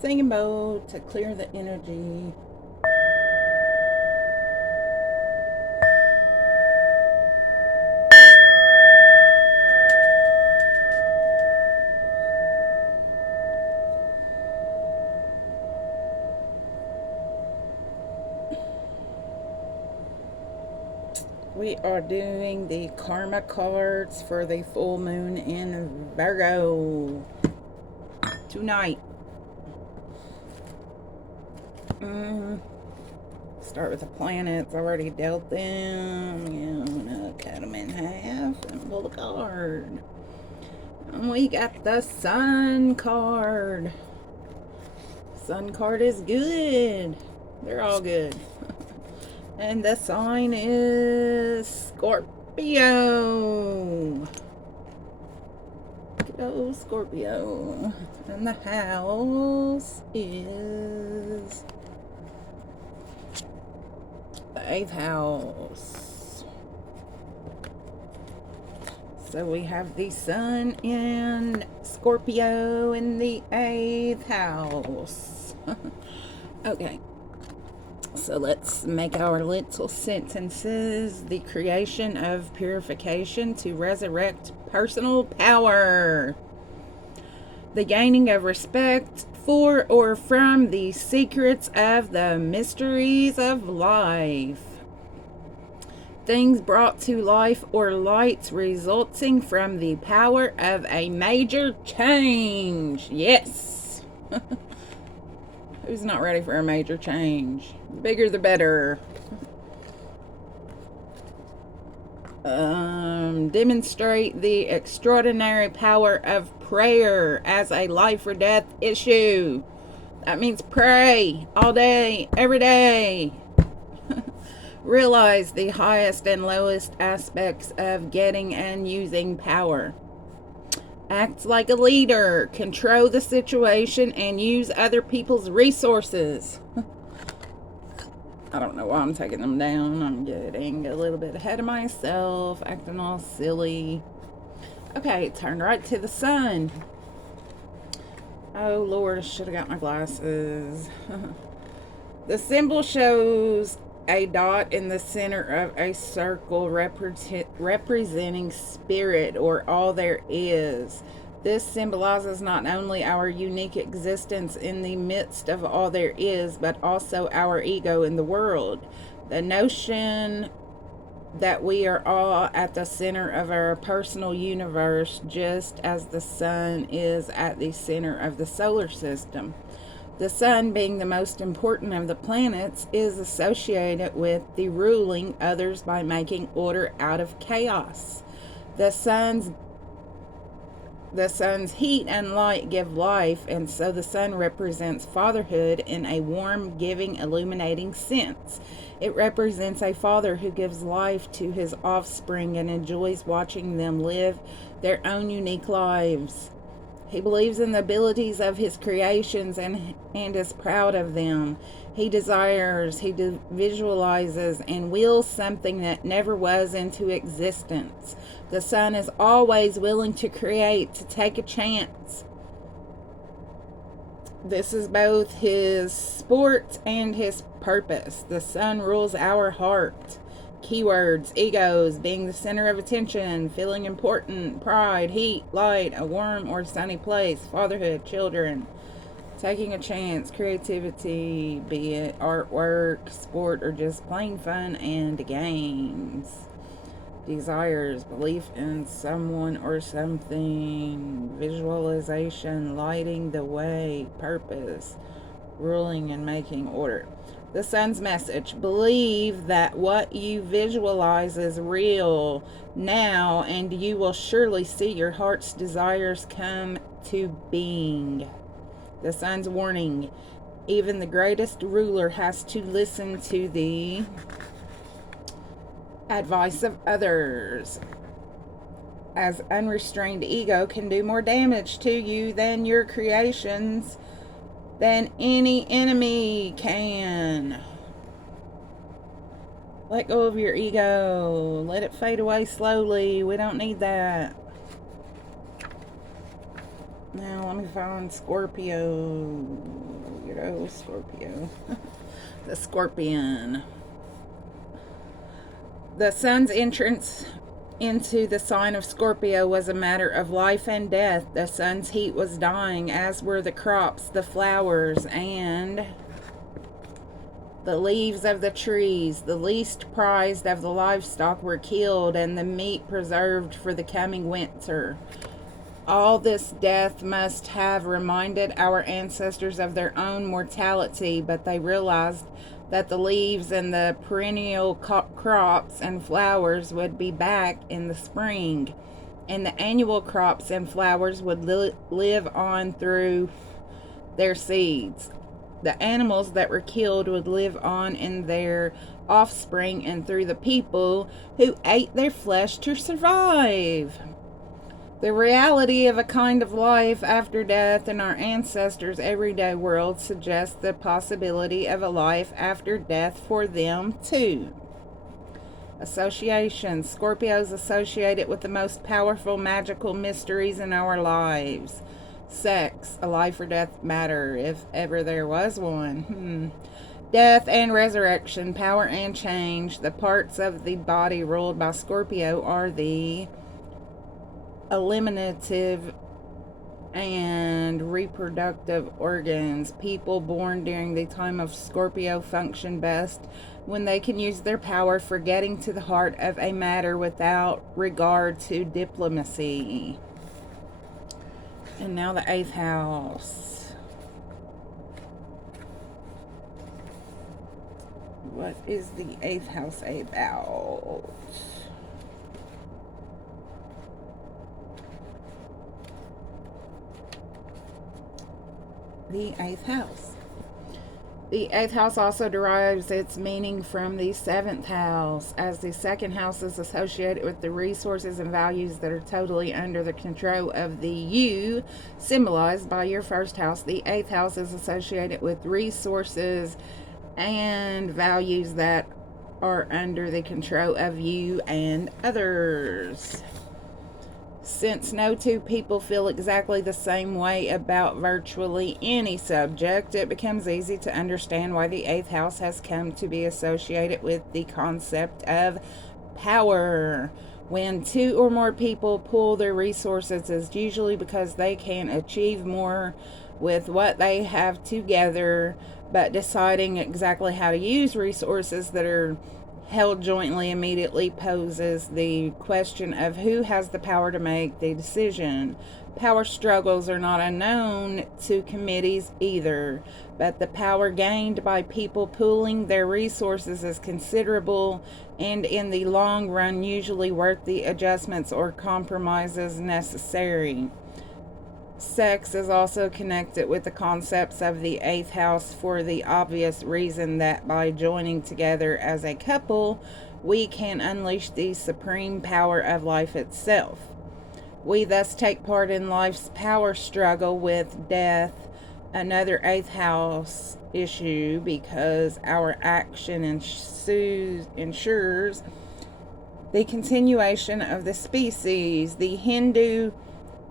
Singing bowl to clear the energy. We are doing the karma cards for the full moon in Virgo tonight. Start with the planets. Already dealt them. I'm gonna cut them in half and pull the card. And we got the Sun card. Sun card is good. They're all good. And the sign is Scorpio. Go Scorpio. And the house is the 8th house. So we have the sun in Scorpio in the 8th house. Okay. So let's make our little sentences. The creation of purification to resurrect personal power. The gaining of respect for or from the secrets of the mysteries of life. Things brought to life or lights resulting from the power of a major change. Yes. Who's not ready for a major change? The bigger the better. Demonstrate the extraordinary power of prayer as a life or death issue. That means pray all day, every day. Realize the highest and lowest aspects of getting and using power. Act like a leader. Control the situation and use other people's resources. I don't know why I'm taking them down. I'm getting a little bit ahead of myself, acting all silly. Okay, turn right to the sun. Oh Lord, I should have got my glasses. The symbol shows a dot in the center of a circle representing spirit, or all there is. This symbolizes not only our unique existence in the midst of all there is, but also our ego in the world. The notion that we are all at the center of our personal universe, just as the sun is at the center of the solar system. The sun, being the most important of the planets, is associated with the ruling others by making order out of chaos. The sun's heat and light give life, and so the sun represents fatherhood in a warm, giving, illuminating sense. It represents a father who gives life to his offspring and enjoys watching them live their own unique lives. He believes in the abilities of his creations and is proud of them. He desires, visualizes, and wills something that never was into existence. The sun is always willing to create, to take a chance. This is both his sport and his purpose. The sun rules our heart. Keywords: egos, being the center of attention, feeling important, pride, heat, light, a warm or sunny place, fatherhood, children, taking a chance, creativity, be it artwork, sport, or just plain fun and games. Desires: belief in someone or something, visualization, lighting the way, purpose, ruling and making order. The sun's message: believe that what you visualize is real now, and you will surely see your heart's desires come to being. The sun's warning: even the greatest ruler has to listen to the advice of others, as unrestrained ego can do more damage to you than your creations, than any enemy can. Let go of your ego. Let it fade away slowly. We don't need that. Now let me find Scorpio. Scorpio. The Scorpion. The sun's entrance into the sign of Scorpio was a matter of life and death. The sun's heat was dying, as were the crops, the flowers, and the leaves of the trees. The least prized of the livestock were killed, and the meat preserved for the coming winter. All this death must have reminded our ancestors of their own mortality, but they realized that the leaves and the perennial crops and flowers would be back in the spring, and the annual crops and flowers would live on through their seeds. The animals that were killed would live on in their offspring and through the people who ate their flesh to survive. The reality of a kind of life after death in our ancestors' everyday world suggests the possibility of a life after death for them too. Association. Scorpios associated with the most powerful magical mysteries in our lives. Sex, a life or death matter, if ever there was one. Death and resurrection, power and change. The parts of the body ruled by Scorpio are the eliminative and reproductive organs. People born during the time of Scorpio function best when they can use their power for getting to the heart of a matter without regard to diplomacy. And now the 8th house. What is the 8th house about? The 8th house. The 8th house also derives its meaning from the 7th house, as the 2nd house is associated with the resources and values that are totally under the control of the you, symbolized by your 1st house. The 8th house is associated with resources and values that are under the control of you and others. Since no two people feel exactly the same way about virtually any subject, it becomes easy to understand why the 8th house has come to be associated with the concept of power. When 2 or more people pool their resources, it's usually because they can achieve more with what they have together, but deciding exactly how to use resources that are held jointly immediately poses the question of who has the power to make the decision. Power struggles are not unknown to committees either, but the power gained by people pooling their resources is considerable and in the long run usually worth the adjustments or compromises necessary. Sex is also connected with the concepts of the 8th house for the obvious reason that by joining together as a couple, we can unleash the supreme power of life itself. We thus take part in life's power struggle with death, another 8th house issue, because our action ensures the continuation of the species. The Hindu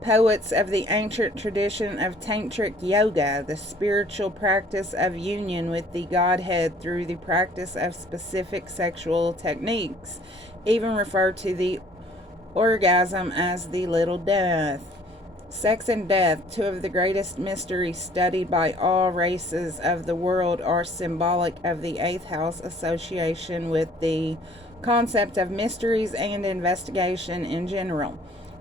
poets of the ancient tradition of tantric yoga, the spiritual practice of union with the Godhead through the practice of specific sexual techniques, even refer to the orgasm as the little death. Sex and death, 2 of the greatest mysteries studied by all races of the world, are symbolic of the 8th house association with the concept of mysteries and investigation in general.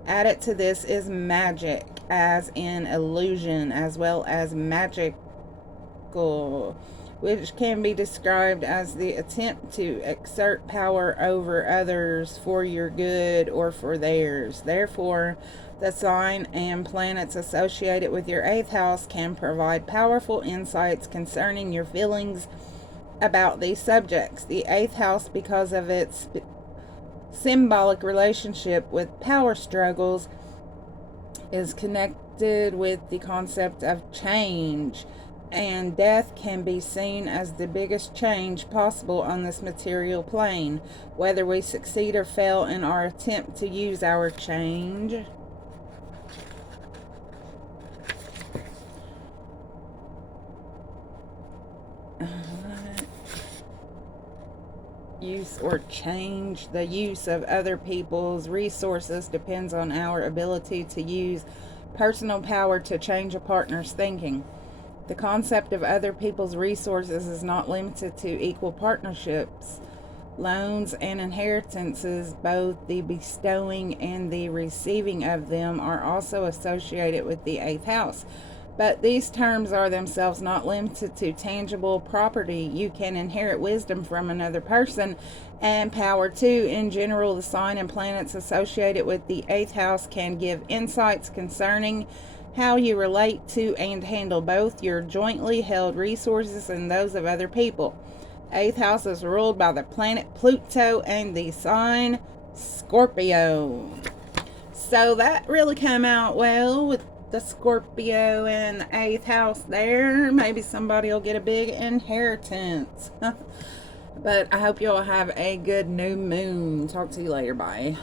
Added to this is magic, as in illusion, as well as magical, which can be described as the attempt to exert power over others for your good or for theirs. Therefore, the sign and planets associated with your 8th house can provide powerful insights concerning your feelings about these subjects. The 8th house, because of its symbolic relationship with power struggles, is connected with the concept of change, and death can be seen as the biggest change possible on this material plane, whether we succeed or fail in our attempt to use our change. Use or change. The use of other people's resources depends on our ability to use personal power to change a partner's thinking. The concept of other people's resources is not limited to equal partnerships. Loans and inheritances, both the bestowing and the receiving of them, are also associated with the eighth house. But these terms are themselves not limited to tangible property. You can inherit wisdom from another person and power too. In general, the sign and planets associated with the eighth house can give insights concerning how you relate to and handle both your jointly held resources and those of other people. Eighth house is ruled by the planet Pluto and the sign Scorpio. So that really came out well with the Scorpio and the eighth house there. Maybe somebody will get a big inheritance. But I hope you all have a good new moon. Talk to you later. Bye.